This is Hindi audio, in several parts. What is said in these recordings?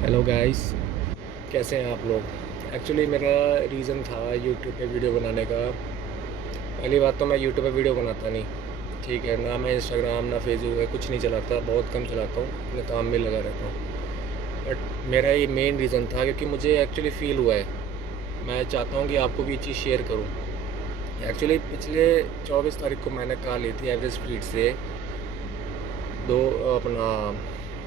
हेलो गाइस, कैसे हैं आप लोग। एक्चुअली मेरा रीज़न था यूट्यूब पे वीडियो बनाने का। पहली बात तो मैं यूट्यूब पे वीडियो बनाता नहीं, ठीक है ना। मैं इंस्टाग्राम ना फेसबुक है कुछ नहीं चलाता, बहुत कम चलाता हूँ, अपने काम में लगा रहता हूँ। बट मेरा ये मेन रीज़न था क्योंकि मुझे एक्चुअली फ़ील हुआ है। मैं चाहता हूँ कि आपको भी ये चीज़ शेयर करूँ। एक्चुअली पिछले 24 तारीख को मैंने कार ली थी एवरेज स्पीड से दो अपना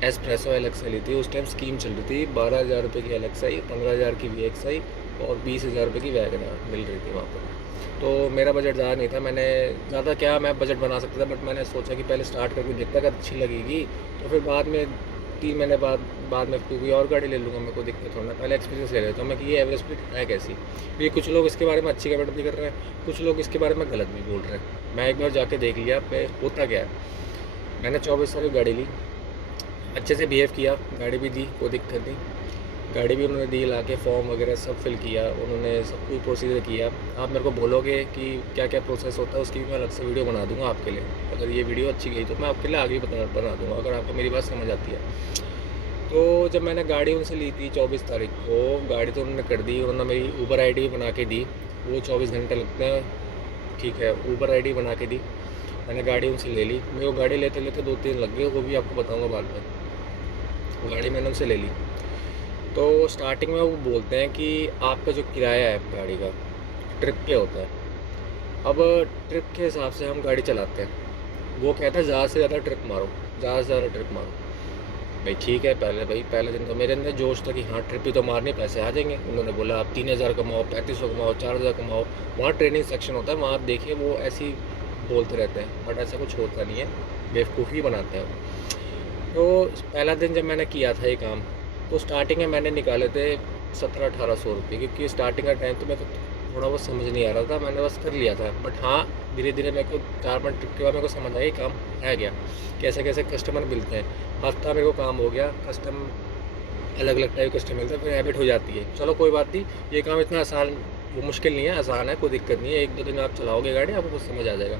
एस्प्रेसो एलेक्सा ली थी। उस टाइम स्कीम चल रही थी, 12,000 रुपये की एलेक्सा आई, 15,000 की VXI और 20,000 रुपये की वैगनर मिल रही थी वहाँ पर। तो मेरा बजट ज़्यादा नहीं था, मैंने ज़्यादा क्या मैं बजट बना सकता था, बट मैंने सोचा कि पहले स्टार्ट करके देखता अगर अच्छी लगेगी तो फिर बाद में 3 महीने बाद में कोई और गाड़ी ले लूँगा, मेरे को दिक्कत होना। पहले एक्सपीरियंस ले लेता हूँ मैं कि ये एवरेज स्पीड है कैसी। ये कुछ लोग इसके बारे में अच्छी कमेंट भी कर रहे हैं, कुछ लोग इसके बारे में गलत भी बोल रहे हैं। मैं एक बार जाके देख लिया पे होता क्या है। मैंने 24 तारीख गाड़ी ली, अच्छे से बिहेव किया, गाड़ी भी दी, कोई दिक्कत नहीं। गाड़ी भी उन्होंने दी, ला के फॉर्म वगैरह सब फिल किया, उन्होंने सब कुछ प्रोसीजर किया। आप मेरे को बोलोगे कि क्या क्या प्रोसेस होता है, उसकी भी मैं अलग से वीडियो बना दूंगा आपके लिए। अगर ये वीडियो अच्छी गई तो मैं आपके लिए आगे भी बना दूंगा, अगर आपको मेरी बात समझ आती है। तो जब मैंने गाड़ी उनसे ली थी 24 तारीख को, गाड़ी तो उन्होंने कर दी, उन्होंने मेरी ऊबर ID भी बना के दी। वो 24 घंटे लगते हैं, ठीक है, ऊबर ID बना के दी। मैंने गाड़ी उनसे ले ली, मेरे को गाड़ी लेते लेते 2-3 लग गए, वो भी आपको बताऊंगा बाद में। गाड़ी मैंने उनसे ले ली तो स्टार्टिंग में वो बोलते हैं कि आपका जो किराया है गाड़ी का ट्रिप पे होता है। अब ट्रिप के हिसाब से हम गाड़ी चलाते हैं। वो कहता है ज़्यादा से ज़्यादा ट्रिप मारो, ज़्यादा से ज़्यादा ट्रिप मारो। भाई ठीक है, पहले दिन तो मेरे अंदर जोश था कि हाँ ट्रिप ही तो मारनी, पैसे आ जाएंगे। उन्होंने बोला आप 3,000 कमाओ, 3,500 कमाओ, 4,000 कमाओ। वहाँ ट्रेनिंग सेक्शन होता है, वहाँ आप देखिए वो ऐसे ही बोलते रहते हैं, बट ऐसा कुछ होता नहीं है, बेवकूफ़ी बनाते हैं। तो पहला दिन जब मैंने किया था ये काम, तो स्टार्टिंग में मैंने निकाले थे 1700-1800 रुपये, क्योंकि स्टार्टिंग का टाइम तो मेरे को थोड़ा बहुत समझ नहीं आ रहा था, मैंने बस कर लिया था। बट हाँ, धीरे धीरे मेरे को 4-5 ट्रिप के बाद मेरे को समझ आया काम है क्या, कैसे कैसे कस्टमर मिलते हैं। हफ्ता मेरे को काम हो गया, अलग अलग टाइप कस्टमर मिलते हैं, फिर हैबिट हो जाती है। चलो कोई बात नहीं, ये काम इतना आसान वो मुश्किल नहीं है, आसान है, कोई दिक्कत नहीं है। 1-2 दिन आप चलाओगे गाड़ी, आपको कुछ समझ आ जाएगा।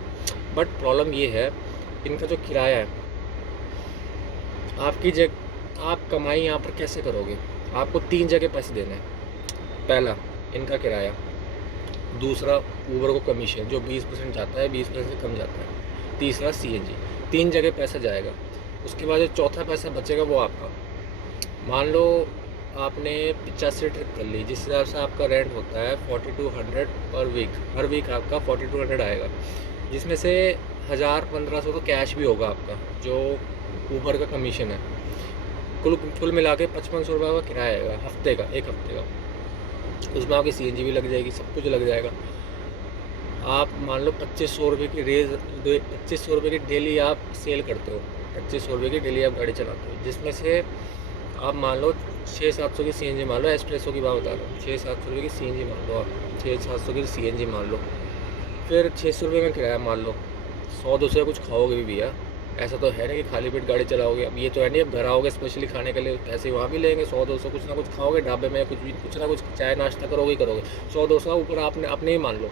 बट प्रॉब्लम ये है, इनका जो किराया है, आपकी आप कमाई यहाँ पर कैसे करोगे। आपको 3 जगह पैसे देने हैं। पहला इनका किराया, दूसरा ऊबर को कमीशन जो 20% जाता है, 20% से कम जाता है, तीसरा CNG। 3 जगह पैसा जाएगा। उसके बाद जो चौथा पैसा बचेगा वो आपका। मान लो आपने 85 ट्रिप कर ली, जिस हिसाब से आपका रेंट होता है 4200 पर वीक, हर वीक आपका 4200 आएगा, जिसमें से 1,000-1,500 तो कैश भी होगा आपका, जो ऊबर का कमीशन है। कुल मिला के 5500 रुपये का किराया आएगा हफ्ते का, एक हफ्ते का। उसमें आपकी CNG भी लग जाएगी, सब कुछ लग जाएगा। आप मान लो 2500 रुपये की 2500 रुपये की डेली आप सेल करते हो, 2500 रुपये की डेली आप गाड़ी चलाते हो, जिसमें से आप मान लो 600-700 की CNG मान लो, एस्प्रेसो की बात बता रहा हूँ, 600-700 रुपये की CNG मान लो, आप 600-700 की CNG मान लो, फिर 600 रुपये का किराया मान लो। 100-200 कुछ खाओगे भी भैया, ऐसा तो है नहीं कि खाली पेट गाड़ी चलाओगे। अब ये तो है नहीं, अब घर आओगे स्पेशली खाने के लिए, पैसे वहाँ भी लेंगे। 100-200 कुछ ना कुछ खाओगे ढाबे में, कुछ ना कुछ चाय नाश्ता करोगे ही करोगे। 100-200 ऊपर आपने अपने ही मान लो,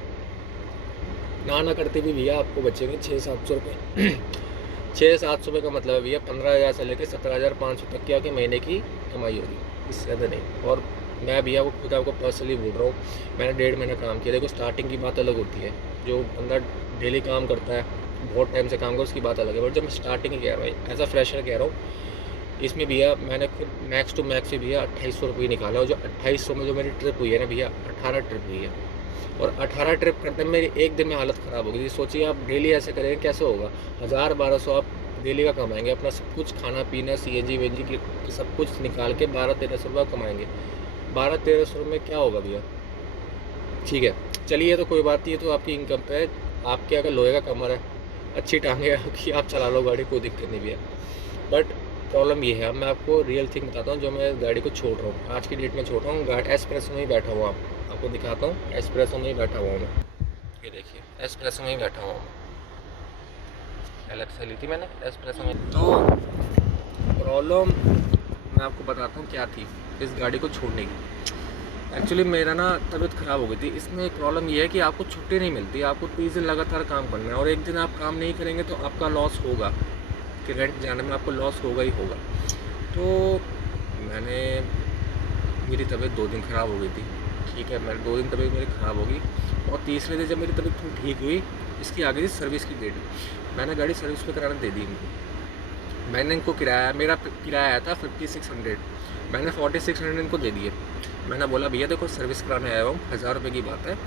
ना करते भी भैया आपको बचेंगे 600-700 रुपये। 600-700 रुपये का मतलब है भैया 15,000 से लेकर 17,500 तक की आपकी महीने की कमाई होगी, इससे ज़्यादा नहीं। और मैं भैया वो खुद आपको पर्सनली बोल रहा हूँ, मैंने 1.5 महीना काम किया। देखो स्टार्टिंग की बात अलग होती है, जो बंदा डेली काम करता है, बहुत टाइम से काम कर, उसकी बात अलग है। बट जब मैं स्टार्टिंग ही कह रहा हूँ, एज अ फ्रेशर कह रहा हूँ, इसमें भैया मैंने खुद मैक्स टू मैक्स से भैया 2,800 रुपये निकाला। और जो 2,800 में जो मेरी ट्रिप हुई है ना भैया, 18 ट्रिप हुई है। और 18 ट्रिप करते में मेरी एक दिन में हालत ख़राब हो गई। सोचिए आप डेली ऐसे करेंगे कैसे होगा। 1,000-1,200 आप डेली का कमाएंगे, अपना सब कुछ खाना पीना CNG वेंजी की सब कुछ निकाल के 1,200-1,300 रुपये कमाएंगे। 1,200-1,300 में क्या होगा भैया, ठीक है। चलिए तो कोई बात नहीं, तो आपकी इनकम पे है। आपके अगर लोहे का कमर है, अच्छी टांगे आपकी, आप चला लो गाड़ी, कोई दिक्कत नहीं भैया। बट प्रॉब्लम ये है, अब मैं आपको रियल थिंग बताता हूँ, जो मैं गाड़ी को छोड़ रहा हूँ, आज की डेट में छोड़ रहा हूँ। गाड़ी एस्प्रेसो में ही बैठा हुआ, आपको दिखाता हूँ, एस्प्रेसो में ही बैठा हुआ हूँ मैं। ये देखिए एस्प्रेसो में ही बैठा हुआ हूँ, एलेक्सा ली थी मैंने एस्प्रेसो में। तो प्रॉब्लम मैं आपको बताता हूँ क्या थी इस गाड़ी को छोड़ने की। एक्चुअली मेरा ना तबीयत ख़राब हो गई थी। इसमें एक प्रॉब्लम ये है कि आपको छुट्टी नहीं मिलती, आपको 30 दिन लगातार काम करना है, और एक दिन आप काम नहीं करेंगे तो आपका लॉस होगा, कि रेंट जाने में आपको लॉस होगा ही होगा। तो मैंने मेरी तबीयत 2 दिन ख़राब हो गई थी, ठीक है। मैं 2 दिन तबीयत मेरी ख़राब हो गई और तीसरे दिन जब मेरी तबीयत थोड़ी ठीक हुई, इसकी आ गई थी सर्विस की डेट। मैंने गाड़ी सर्विस पे कराने दे दी इनको। मैंने इनको किराया, मेरा किराया आया था 5600, मैंने 4600 इनको दे दिए। मैंने बोला भैया देखो सर्विस कराने आया हूँ, 1000 रुपये की बात है,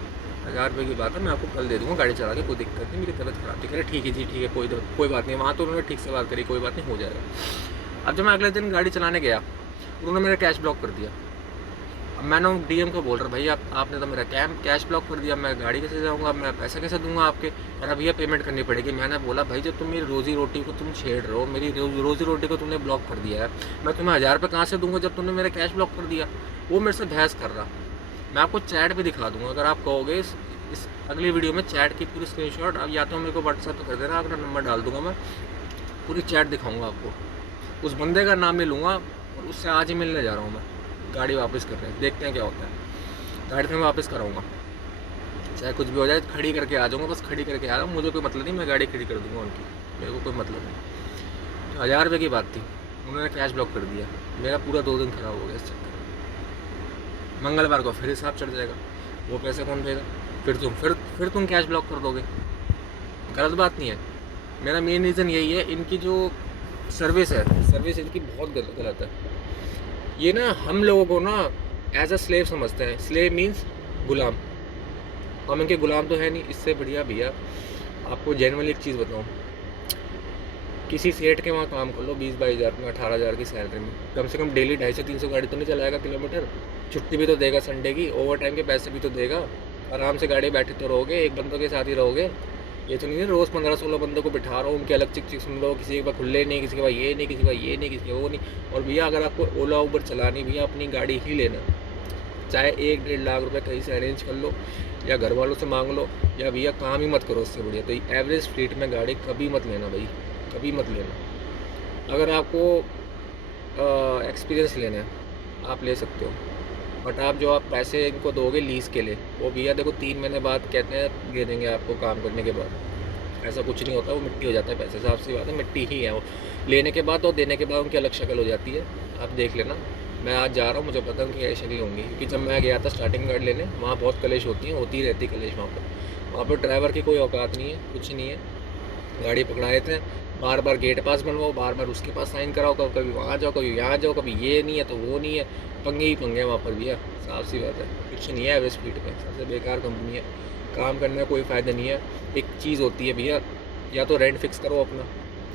1000 रुपये की बात है, मैं आपको कल दे दूँगा गाड़ी चला के, कोई दिक्कत नहीं, मेरी तबीयत ख़राब थी। कह रहे ठीक है जी, ठीक है, कोई बात नहीं। वहाँ तो उन्होंने ठीक से बात करी, कोई बात नहीं, हो जाएगा। अब जब मैं अगले दिन गाड़ी चलाने गया, उन्होंने मेरा कैश ब्लॉक कर दिया। अब मैंने डीएम को बोल रहा भाई आपने तो मेरा कैश ब्लॉक कर दिया, मैं गाड़ी कैसे जाऊँगा, मैं पैसा कैसे दूंगा आपके। कह रहा भैया पेमेंट करनी पड़ेगी। मैंने बोला भाई जब तुम मेरी रोज़ी रोटी को तुम छेड़ रहे हो, मेरी रोज़ी रोटी को तुमने ब्लॉक कर दिया है, मैं तुम्हें 1000 रुपये कहाँ से दूंगा जब तुमने मेरा कैश ब्लॉक कर दिया। वो मेरे से बहस कर रहा। मैं आपको चैट भी दिखा दूंगा, अगर आप कहोगे इस अगली वीडियो में चैट की पूरी स्क्रीनशॉट, अब या तो मेरे को व्हाट्सएप पर कर देना, अपना नंबर डाल दूंगा, मैं पूरी चैट दिखाऊंगा आपको। उस बंदे का नाम ले लूँगा और उससे आज ही मिलने जा रहा हूँ मैं। गाड़ी वापस कर रहे हैं, देखते हैं क्या होता है। गाड़ी तो मैं वापस कराऊंगा, चाहे कुछ भी हो जाए, खड़ी करके आ जाऊँगा, बस खड़ी करके आ रहा हूँ, मुझे कोई मतलब नहीं, मैं गाड़ी खड़ी कर दूँगा उनकी, मेरे को कोई मतलब नहीं। तो 1000 रुपये की बात थी, उन्होंने कैश ब्लॉक कर दिया। मेरा पूरा 2 दिन ख़राब हो गया इस चक्कर में। मंगलवार को फिर हिसाब चढ़ जाएगा, वो पैसे कौन देगा, फिर तुम कैश ब्लॉक कर दोगे। गलत बात नहीं है। मेरा मेन रीज़न यही है, इनकी जो सर्विस है, सर्विस इनकी बहुत गलत है। ये ना हम लोगों को ना एज अ स्लेव समझते हैं। स्लेव मीन्स गुलाम, हम इनके गुलाम तो है नहीं। इससे बढ़िया भैया आपको जेन्युइनली एक चीज़ बताऊँ, किसी सेठ के वहाँ काम कर लो 20-22 हज़ार में, 18,000 की सैलरी में, कम से कम डेली 250-300 गाड़ी तो नहीं चलाएगा किलोमीटर, छुट्टी भी तो देगा संडे की, ओवर टाइम के पैसे भी तो देगा, आराम से गाड़ी बैठे तो रहोगे, एक बंदों के साथ ही रहोगे। ये तो नहीं है रोज़ 15-16 बंदों को बिठा रहा हूँ, उनके अलग चिक सुन लो, किसी के पास खुले नहीं, किसी के पास ये नहीं, किसी के पास ये नहीं, किसी के वो नहीं। और भैया अगर आपको ओला उबर चलानी, भैया अपनी गाड़ी ही लेना, चाहे 1-1.5 लाख रुपये कहीं से अरेंज कर लो या घर वालों से मांग लो, या भैया काम ही मत करो उससे बढ़िया। तो एवरेज फ्लीट में गाड़ी कभी मत लेना भाई, कभी मत लेना। अगर आपको एक्सपीरियंस लेना है आप ले सकते हो, बट आप जो आप पैसे इनको दोगे लीज़ के लिए, वो भैया देखो 3 महीने बाद कहते हैं दे देंगे आपको काम करने के बाद। ऐसा कुछ नहीं होता, वो मिट्टी हो जाता है पैसे, साफ सी बात है, मिट्टी ही है वो। लेने के बाद और देने के बाद उनकी अलग शक्ल हो जाती है, आप देख लेना। मैं आज जा रहा हूँ, मुझे पता है उनकी शक्ल होंगी, क्योंकि जब मैं गया था स्टार्टिंग गाड़ी लेने, वहाँ बहुत कलेश होती रहती कलेश वहाँ पर ड्राइवर की कोई औकात नहीं है, कुछ नहीं है। गाड़ी पकड़ाए थे, बार बार गेट पास बनवाओ, बार बार उसके पास साइन कराओ, कभी वहाँ जाओ, कभी यहाँ जाओ, कभी ये नहीं है तो वो नहीं है, पंगे ही पंगे वहाँ पर भैया, साफ सी बात है। कुछ नहीं है एवरेज स्पीड में, सबसे बेकार कंपनी है, काम करने का कोई फ़ायदा नहीं है। एक चीज़ होती है भैया, या तो रेंट फिक्स करो अपना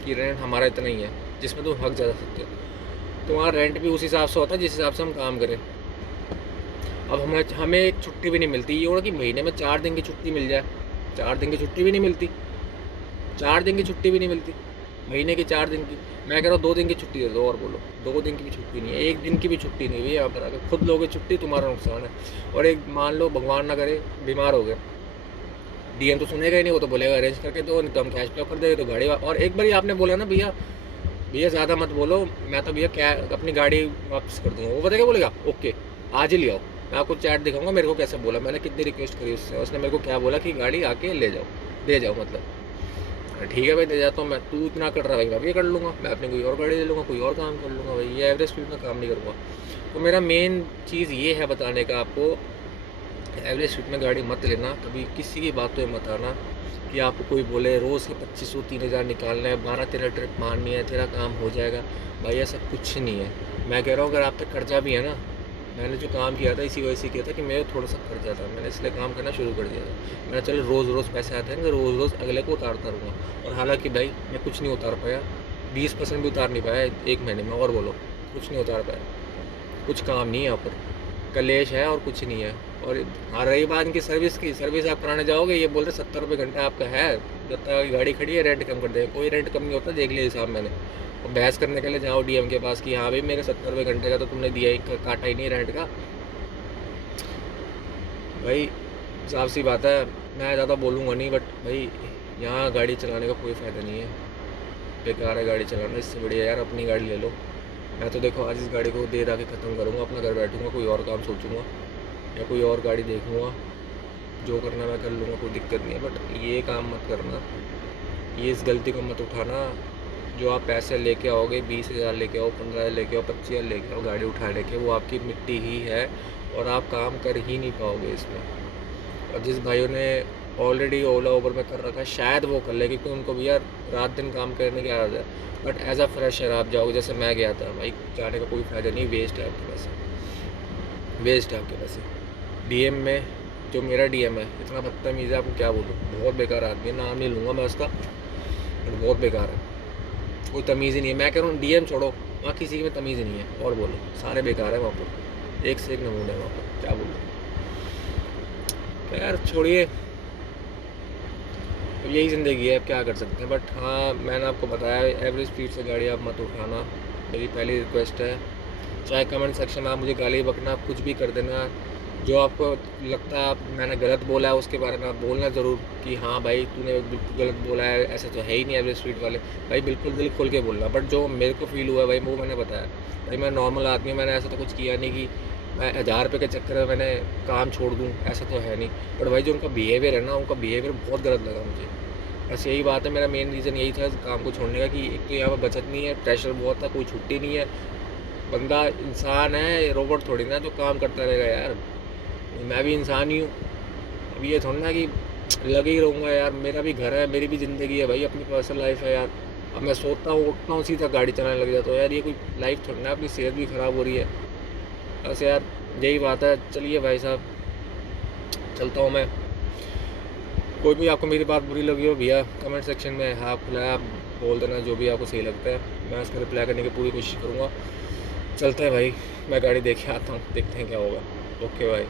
कि रेंट हमारा इतना ही है जिसमें तुम हक जा सकते हो, तो वहाँ रेंट भी उस हिसाब से होता है जिस हिसाब से हम काम करें। अब हमें एक छुट्टी भी नहीं मिलती, ये होगा कि महीने में 4 दिन की छुट्टी मिल जाए, 4 दिन की छुट्टी भी नहीं मिलती, 4 दिन की छुट्टी भी नहीं मिलती, महीने की 4 दिन की। मैं कह रहा हूँ 2 दिन की छुट्टी दे दो, और बोलो 2 दिन की भी छुट्टी नहीं है, 1 दिन की भी छुट्टी नहीं है। यहाँ पर अगर खुद लोगे छुट्टी तुम्हारा नुकसान है। और एक मान लो भगवान ना करे बीमार हो गए, डीएम तो सुनेगा ही नहीं, वो तो बोलेगा अरेंज करके दो, नहीं तो हम कैश ब्लॉक कर देंगे, तो गाड़ी और एक बार आपने बोला ना भैया ज़्यादा मत बोलो, मैं तो भैया क्या अपनी गाड़ी वापस कर दूँगा, वो बताएगा बोलेगा ओके आज ही ले आओ, मैं आपको चैट दिखाऊंगा मेरे को कैसे बोला। मैंने कितनी रिक्वेस्ट करी उससे, उसने मेरे को क्या बोला कि गाड़ी आके ले जाओ, दे जाओ, मतलब ठीक है भाई दे जाता हूँ मैं, तू इतना कर रहा है भाई मैं भी कर लूँगा, मैं अपनी कोई और गाड़ी ले लूँगा, कोई और काम कर लूँगा भाई, ये एवरेज स्पीड में काम नहीं करूँगा। तो मेरा मेन चीज़ ये है बताने का आपको, एवरेज स्पीड में गाड़ी मत लेना, कभी किसी की बातों में मत आना कि आपको कोई बोले रोज़ के 2500-3000 निकालना है, 12-13 ट्रिप मारनी है, तेरा काम हो जाएगा, भाई ऐसा कुछ नहीं है। मैं कह रहा हूँ अगर आप पे कर्जा भी है ना, मैंने जो काम किया था इसी वजह से किया था कि मेरा थोड़ा सा कर्जा था, मैंने इसलिए काम करना शुरू कर दिया था। मैंने चलो रोज़ पैसे आते हैं, रोज़ अगले को उतारता रहूँगा। और हालांकि भाई मैं कुछ नहीं उतार पाया, 20% भी उतार नहीं पाया 1 महीने में, और बोलो कुछ नहीं उतार पाया, कुछ काम नहीं है यहाँ पर, कलेश है और कुछ नहीं है। और रही बात इनकी सर्विस की, सर्विस आप कराने जाओगे ये बोलते 70 रुपये घंटा आपका है, जब तक गाड़ी खड़ी है रेंट कम कर देंगे, कोई रेंट कम नहीं होता, देख लिया हिसाब मैंने। और बहस करने के लिए जाओ डीएम के पास कि हाँ भाई मेरे 70 रुपये घंटे का तो तुमने दिया ही, काटा ही नहीं रेंट का। भाई साफ सी बात है, मैं ज़्यादा बोलूँगा नहीं, बट भाई यहाँ गाड़ी चलाने का कोई फ़ायदा नहीं है, बेकार है गाड़ी चलाना। इससे बढ़िया यार अपनी गाड़ी ले लो। मैं तो देखो आज इस गाड़ी को दे के ख़त्म करूँगा, अपना घर बैठूँगा, कोई और काम सोचूँगा या कोई और गाड़ी देखूँगा, जो करना मैं कर लूँगा, कोई दिक्कत नहीं है। बट ये काम मत करना, ये इस गलती को मत उठाना जो आप पैसे लेके आओगे 20,000 लेके आओ, 15,000 लेके आओ, 25,000 लेके आओ गाड़ी उठाने के, वो आपकी मिट्टी ही है और आप काम कर ही नहीं पाओगे इसमें। और जिस भाइयों ने ऑलरेडी ओला उबर में कर रखा है शायद वो कर ले, क्योंकि उनको भी यार रात दिन काम करने की आदत है। बट एज अ फ्रेशर आप जाओगे, जैसे मैं गया था भाई, जाने का कोई फ़ायदा नहीं, वेस्ट है आपके पैसे, वेस्ट है आपके पैसे। डीएम में जो मेरा डीएम है इतना बदतमीज़ है, आपको क्या बोलूँ, बहुत बेकार आदमी है, नाम नहीं लूँगा मैं उसका, बट बहुत बेकार है, कोई तमीज़ ही नहीं है। मैं कह रहा हूँ डीएम छोड़ो, वहाँ किसी की में तमीज़ ही नहीं है, और बोलो सारे बेकार है वहाँ पर, एक से एक नमूने हैं वहाँ पर, क्या बोलूँ। यार छोड़िए, अब यही ज़िंदगी है, अब क्या कर सकते हैं। बट हाँ, मैंने आपको बताया एवरेज स्पीड से गाड़ी आप मत उठाना, मेरी पहली रिक्वेस्ट है। चाहे कमेंट सेक्शन में आप मुझे गाली बकना, आप कुछ भी कर देना, जो आपको लगता है आप मैंने गलत बोला है उसके बारे में आप बोलना ज़रूर कि हाँ भाई तूने बिल्कुल गलत बोला है, ऐसे तो है ही नहीं एवरेज स्पीड वाले। भाई बिल्कुल दिल खोल के बोलना, बट जो मेरे को फील हुआ है भाई वो मैंने बताया। भाई मैं नॉर्मल आदमी हूँ, मैंने ऐसा तो कुछ किया नहीं कि मैं 1000 रुपये के चक्कर में मैंने काम छोड़ दूँ, ऐसा तो है नहीं। बट भाई जो उनका बिहेवियर है ना, उनका बिहेवियर बहुत गलत लगा मुझे। बस यही बात है, मेरा मेन रीज़न यही था काम को छोड़ने का कि एक तो यहाँ पर बचत नहीं है, प्रेशर बहुत था, कोई छुट्टी नहीं है, बंदा इंसान है, रोबोट थोड़ी ना जो काम करता रहेगा यार, मैं भी इंसान ही हूँ। अब ये थोड़ा ना कि लगे ही रहूँगा यार, मेरा भी घर है, मेरी भी ज़िंदगी है भाई, अपनी पर्सनल लाइफ है यार। अब मैं सोता हूँ, उठता हूँ, सीधा गाड़ी चलाने लग जाता हूँ यार, ये कोई लाइफ थोड़ी ना, अपनी सेहत भी ख़राब हो रही है। बस यार यही बात है। चलिए भाई साहब, चलता हूँ मैं। कोई भी आपको मेरी बात बुरी लगी हो भैया, कमेंट सेक्शन में हाँ खुला है, आप बोल देना जो भी आपको सही लगता है, मैं उसका रिप्लाई करने की पूरी कोशिश करूँगा। चलते हैं भाई, मैं गाड़ी देख के आता हूँ, देखते हैं क्या होगा। ओके भाई।